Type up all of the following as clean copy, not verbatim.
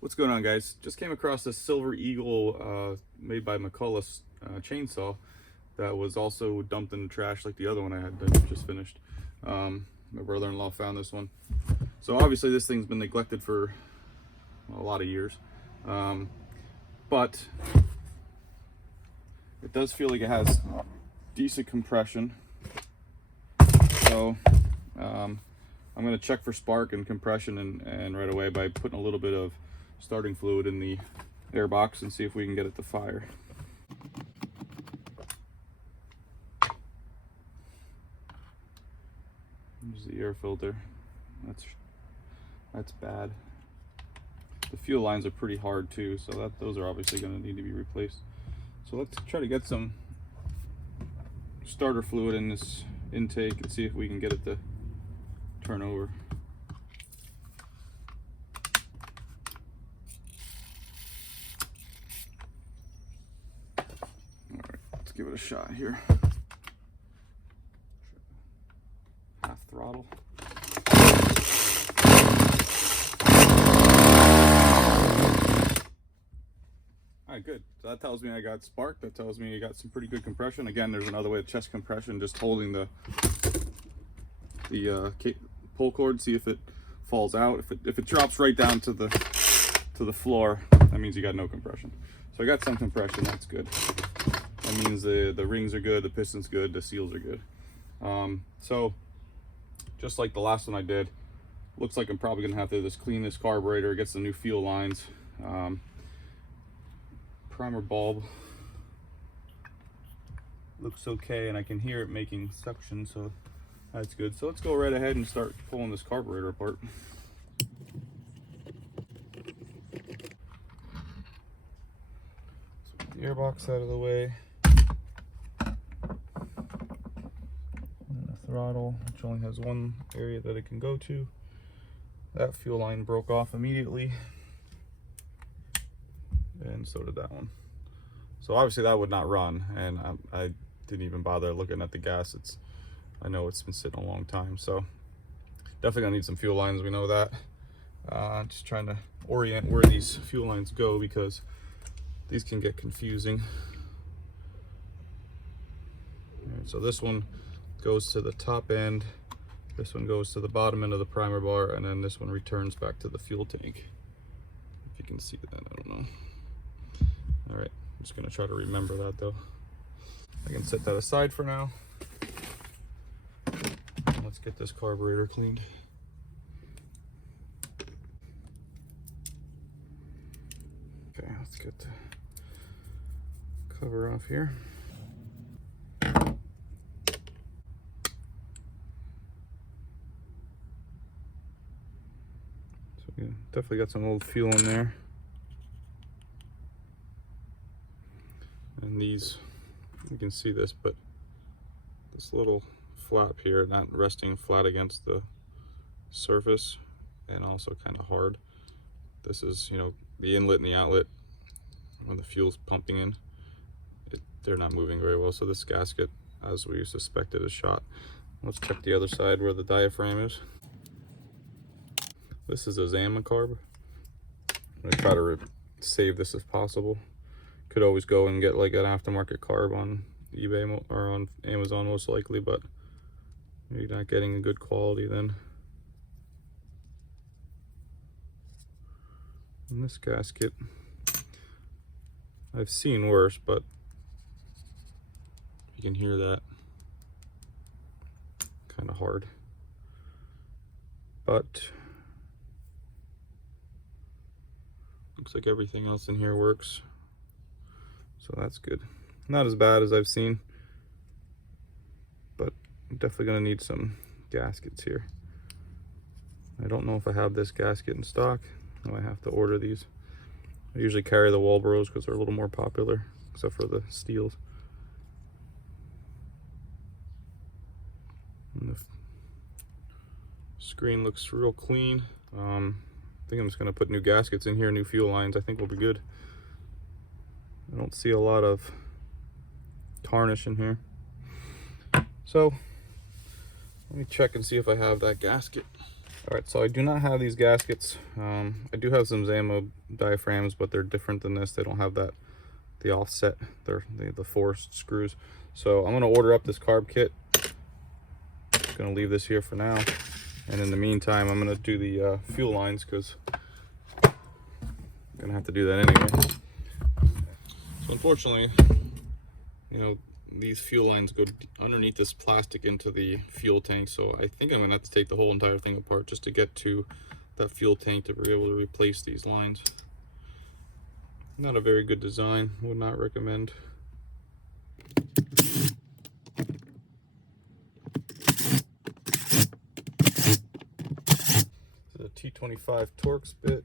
What's going on, guys? Just came across this Silver Eagle made by McCulloch chainsaw that was also dumped in the trash like the other one I had just finished. My brother-in-law found this one. So obviously this thing's been neglected for a lot of years, but it does feel like it has decent compression. So I'm going to check for spark and compression and right away by putting a little bit of starting fluid in the air box and see if we can get it to fire. There's the air filter. That's bad. The fuel lines are pretty hard too, so those are obviously going to need to be replaced. So let's try to get some starter fluid in this intake and see if we can get it to turn over. Give it a shot here. Half throttle. All right, good. So that tells me I got spark. That tells me I got some pretty good compression. Again, there's another way of chest compression, just holding the pull cord, see if it falls out. If it drops right down to the floor, that means you got no compression. So I got some compression. That's good. That means the rings are good, the piston's good, the seals are good. So just like the last one I did, looks like I'm probably gonna have to just clean this carburetor, get some new fuel lines. Primer bulb looks okay, and I can hear it making suction, so that's good. So let's go right ahead and start pulling this carburetor apart. So get the airbox out of the way. Throttle, which only has one area that it can go to. That fuel line broke off immediately, and so did that one. So obviously that would not run, and I didn't even bother looking at the gas. I know it's been sitting a long time, so definitely gonna need some fuel lines, we know that. Just trying to orient where these fuel lines go, because these can get confusing. All right, so this one goes to the top end, this one goes to the bottom end of the primer bar, and then this one returns back to the fuel tank. If you can see that, I don't know. All right, I'm just gonna try to remember that though. I can set that aside for now. Let's get this carburetor cleaned. Okay, let's get the cover off here. Yeah, definitely got some old fuel in there. And these, you can see this, but this little flap here, not resting flat against the surface, and also kind of hard. This is, the inlet and the outlet when the fuel's pumping in. They're not moving very well, so this gasket, as we suspected, is shot. Let's check the other side where the diaphragm is. This is a Zama carb. I'm gonna try to save this if possible. Could always go and get like an aftermarket carb on eBay or on Amazon most likely, but you're not getting a good quality then. And this gasket, I've seen worse, but you can hear that. Kind of hard. But looks like everything else in here works, so that's good. Not as bad as I've seen, but I'm definitely gonna need some gaskets here. I don't know if I have this gasket in stock. I might have to order these. I usually carry the Walbros because they're a little more popular, except for the steels. And the screen looks real clean. I think I'm just going to put new gaskets in here, new fuel lines. I think we'll be good. I don't see a lot of tarnish in here. So let me check and see if I have that gasket. All right, so I do not have these gaskets. I do have some Zammo diaphragms, but they're different than this. They don't have that, the offset. They're the forced screws. So I'm gonna order up this carb kit. Just gonna leave this here for now. And in the meantime, I'm gonna do the fuel lines, because I'm gonna have to do that anyway. So unfortunately, you know, these fuel lines go underneath this plastic into the fuel tank, so I think I'm gonna have to take the whole entire thing apart just to get to that fuel tank to be able to replace these lines. Not a very good design, would not recommend. The T25 Torx bit.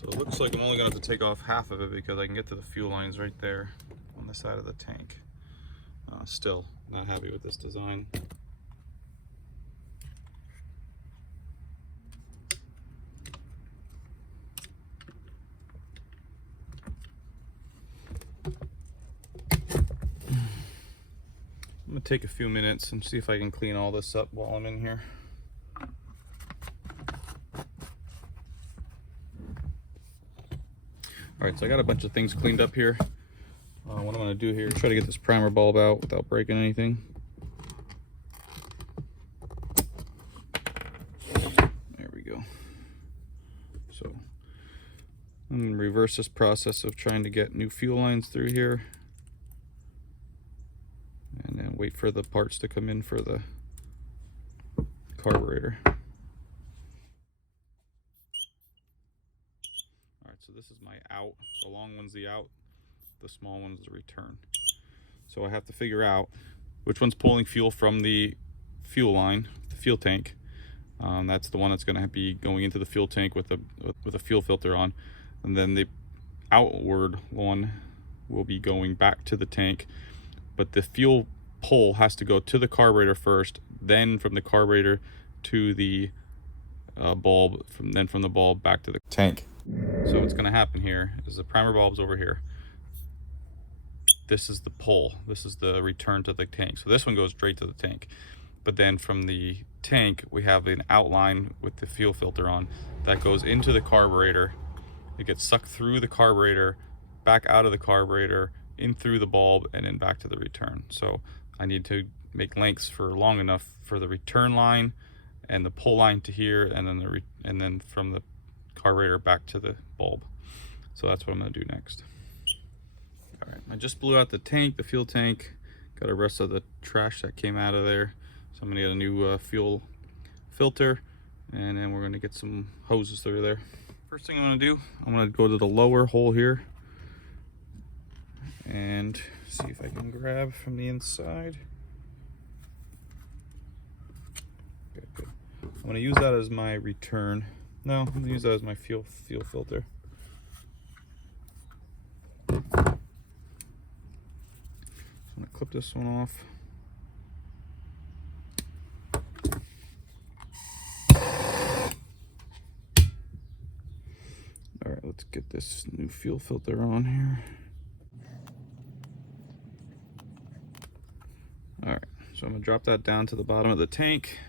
So it looks like I'm only going to have to take off half of it because I can get to the fuel lines right there on the side of the tank. Still not happy with this design. I'm going to take a few minutes and see if I can clean all this up while I'm in here. Alright, so I got a bunch of things cleaned up here. What I'm going to do here is try to get this primer bulb out without breaking anything. There we go. So I'm going to reverse this process of trying to get new fuel lines through here. And then wait for the parts to come in for the carburetor. So this is my out. The long one's the out, the small one's the return. So I have to figure out which one's pulling fuel from the fuel line, the fuel tank. That's the one that's going to be going into the fuel tank with a fuel filter on, and then the outward one will be going back to the tank. But the fuel pull has to go to the carburetor first, then from the carburetor to the bulb, then from the bulb back to the tank. So what's going to happen here is the primer bulb's over here. This is the pull. This is the return to the tank. So this one goes straight to the tank. But then from the tank, we have an outline with the fuel filter on that goes into the carburetor. It gets sucked through the carburetor, back out of the carburetor, in through the bulb, and then back to the return. So I need to make lengths for long enough for the return line and the pull line to here, and then from the carburetor back to the bulb. So that's what I'm going to do next. All right, I just blew out the tank, the fuel tank, got the rest of the trash that came out of there. So I'm going to get a new fuel filter, and then we're going to get some hoses through there. First thing I'm going to do, I'm going to go to the lower hole here and see if I can grab from the inside. Okay, good. I'm going to use that as my return. No, I'm going to use that as my fuel filter. So I'm going to clip this one off. All right, let's get this new fuel filter on here. All right, so I'm going to drop that down to the bottom of the tank.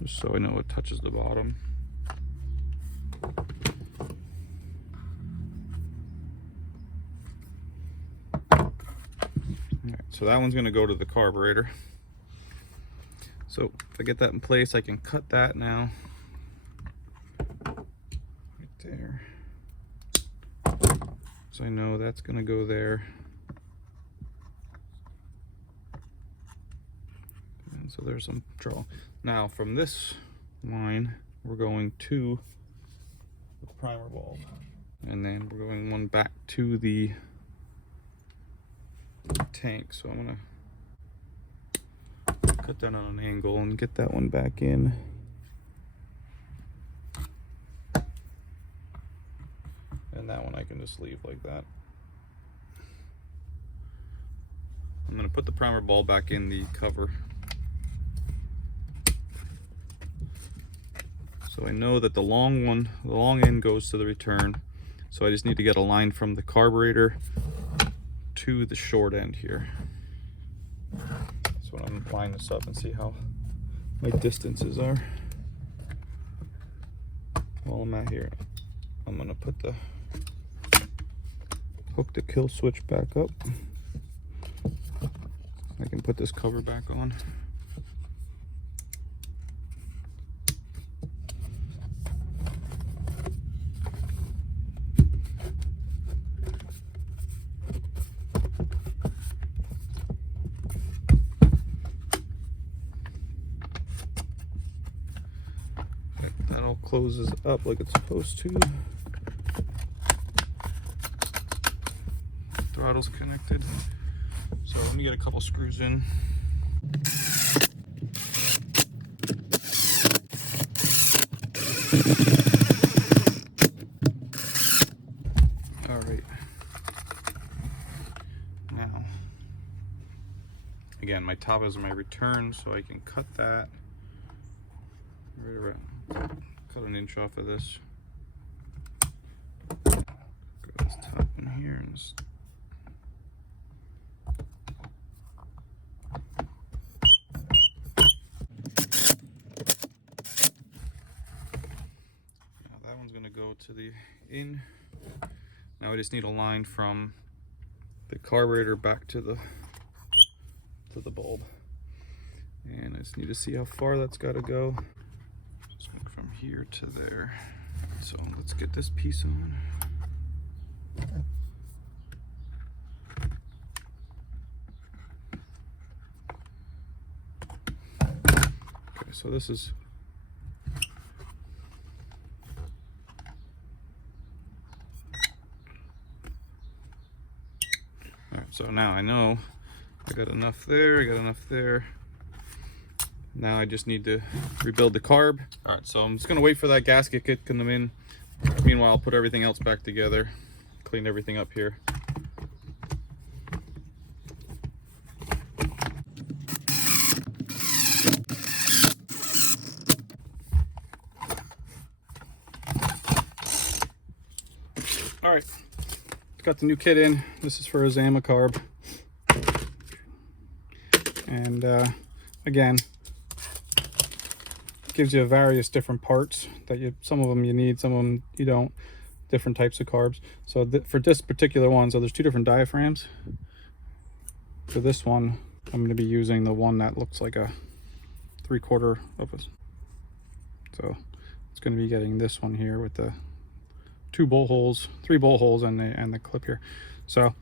Just so I know it touches the bottom. Alright, so that one's going to go to the carburetor. So if I get that in place, I can cut that now. Right there. So I know that's going to go there. And so there's some draw. Now from this line, we're going to the primer bulb. And then we're going one back to the tank. So I'm gonna cut that on an angle and get that one back in. And that one I can just leave like that. I'm gonna put the primer ball back in the cover. So I know that the long end goes to the return. So I just need to get a line from the carburetor to the short end here. So I'm gonna line this up and see how my distances are. While I'm at here, I'm gonna put the hook the kill switch back up. I can put this cover back on. That all closes up like it's supposed to. Throttle's connected. So let me get a couple screws in. All right. Now, again, my top is my return, so I can cut that. Right around. Cut an inch off of this. Go this top in here and just go to the in. Now I just need a line from the carburetor back to the bulb, and I just need to see how far that's got to go. Just from here to there. So let's get this piece on. Okay, so this is so now I know I got enough there, I got enough there. Now I just need to rebuild the carb. All right, so I'm just gonna wait for that gasket kit to come in. Meanwhile, I'll put everything else back together, clean everything up here. All right. Got the new kit in. This is for a Zama carb, and again, it gives you various different parts that some of them you need, some of them you don't. Different types of carbs. So for this particular one, so there's two different diaphragms. For this one, I'm going to be using the one that looks like a 3/4 of a. So it's going to be getting this one here with the 3 bolt holes and the clip here. So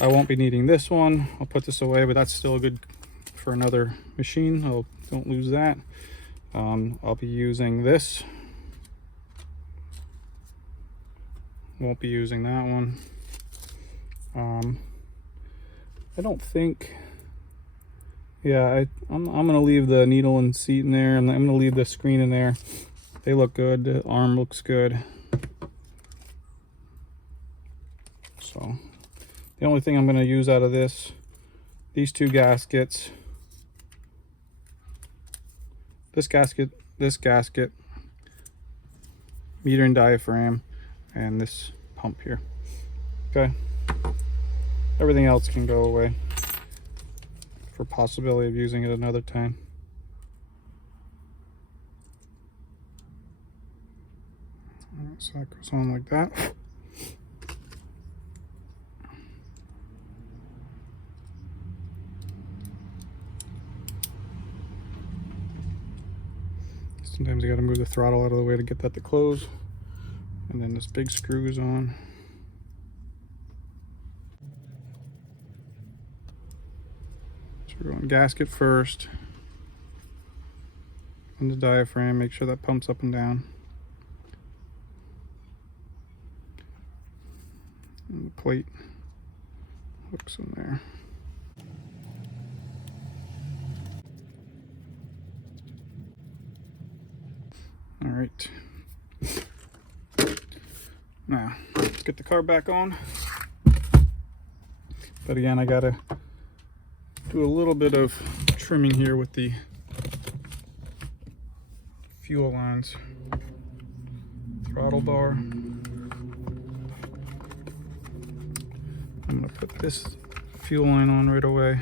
I won't be needing this one. I'll put this away, but that's still good for another machine. Don't lose that. I'll be using this. Won't be using that one. I don't think. Yeah, I'm gonna leave the needle and seat in there, and I'm gonna leave the screen in there. They look good. The arm looks good. So the only thing I'm going to use out of these two gaskets, this gasket, meter and diaphragm, and this pump here. Okay. Everything else can go away for possibility of using it another time. All right, so that goes on like that. Sometimes you got to move the throttle out of the way to get that to close. And then this big screw is on. So we're going gasket first. And the diaphragm, make sure that pumps up and down. plate hooks in there. All right. Now, let's get the car back on. But again, I gotta do a little bit of trimming here with the fuel lines. Throttle bar. I'm gonna put this fuel line on right away.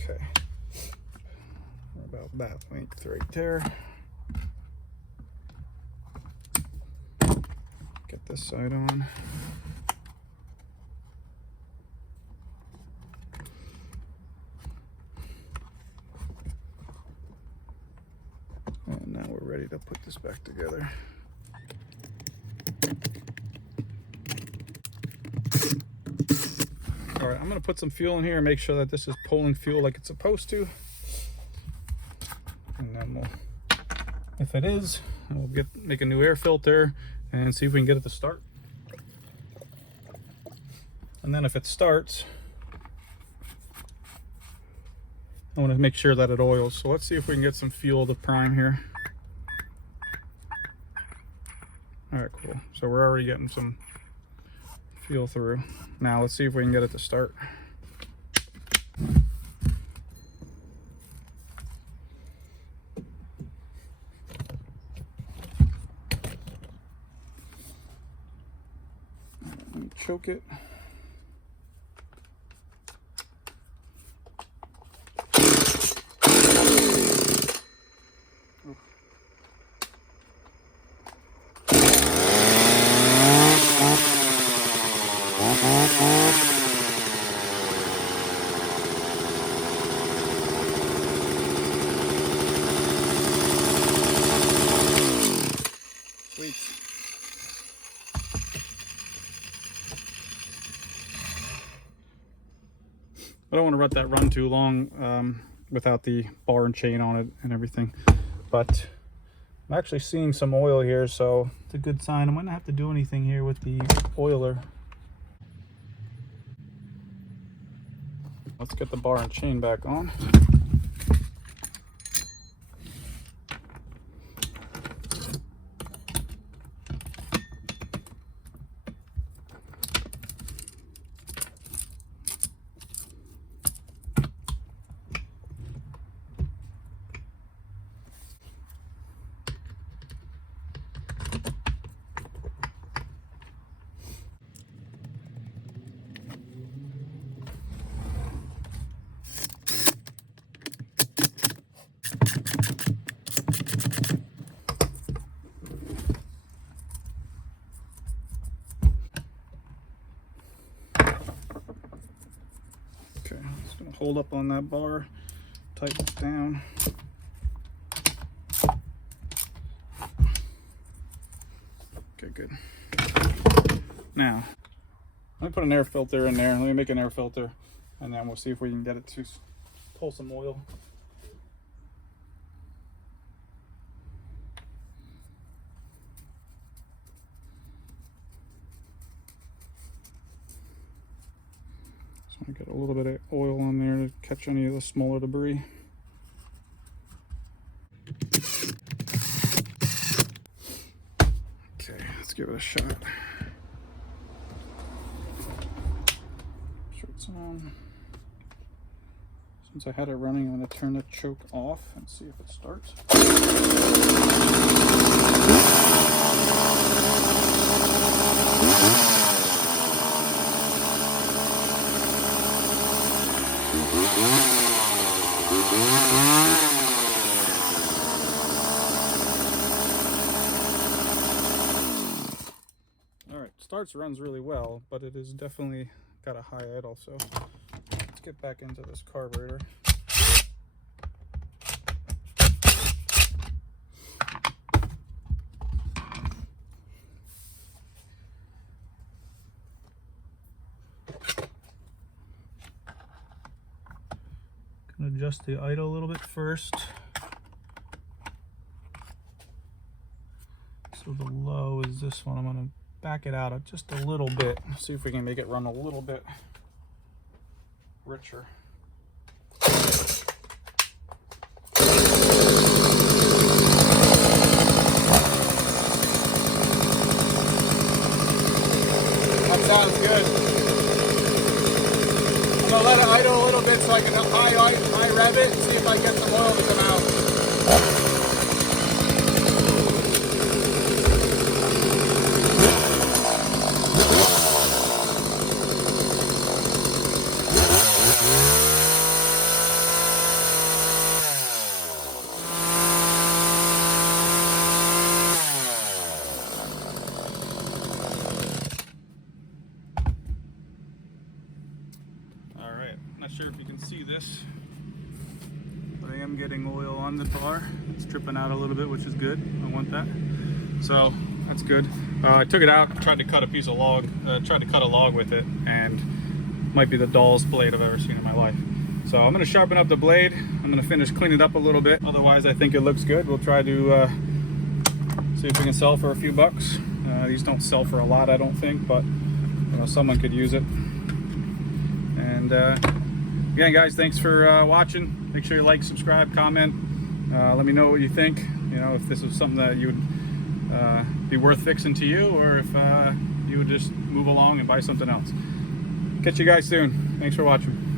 Okay. About that length right there. Get this side on. And now we're ready to put this back together. All right, I'm gonna put some fuel in here and make sure that this is pulling fuel like it's supposed to. And then we'll, if it is, we'll make a new air filter and see if we can get it to start. And then if it starts, I want to make sure that it oils. So let's see if we can get some fuel to prime here. All right, cool. So we're already getting some fuel through. Now let's see if we can get it to start. Let me choke it. Sweet. I don't want to let that run too long without the bar and chain on it and everything, but I'm actually seeing some oil here, so it's a good sign. I'm gonna have to do anything here with the oiler. Let's get the bar and chain back on. Okay, I'm just gonna hold up on that bar, tighten it down. Okay, good. Now, let me put an air filter in there. Let me make an air filter, and then we'll see if we can get it to pull some oil. I get a little bit of oil on there to catch any of the smaller debris. Okay, let's give it a shot. Shirts on. Since I had it running, I'm going to turn the choke off and see if it starts. Alright, starts, runs really well, but it is definitely got a high idle, so let's get back into this carburetor. Adjust the idle a little bit first. So is this one. I'm going to back it out just a little bit. See if we can make it run a little bit richer. That sounds good. I'm going to let it idle a little bit so I can high rev it and see if I get some oil to come out. Not sure if you can see this, but I am getting oil on the tar. It's dripping out a little bit, which is good. I want that. So that's good. I took it out, tried to cut a piece of log, tried to cut a log with it, and might be the dullest blade I've ever seen in my life. So I'm going to sharpen up the blade. I'm going to finish cleaning it up a little bit. Otherwise, I think it looks good. We'll try to see if we can sell for a few bucks. These don't sell for a lot, I don't think, but you know, someone could use it. And again, guys, thanks for watching. Make sure you like, subscribe, comment. Let me know what you think. You know, if this is something that you would be worth fixing to you, or if you would just move along and buy something else. Catch you guys soon. Thanks for watching.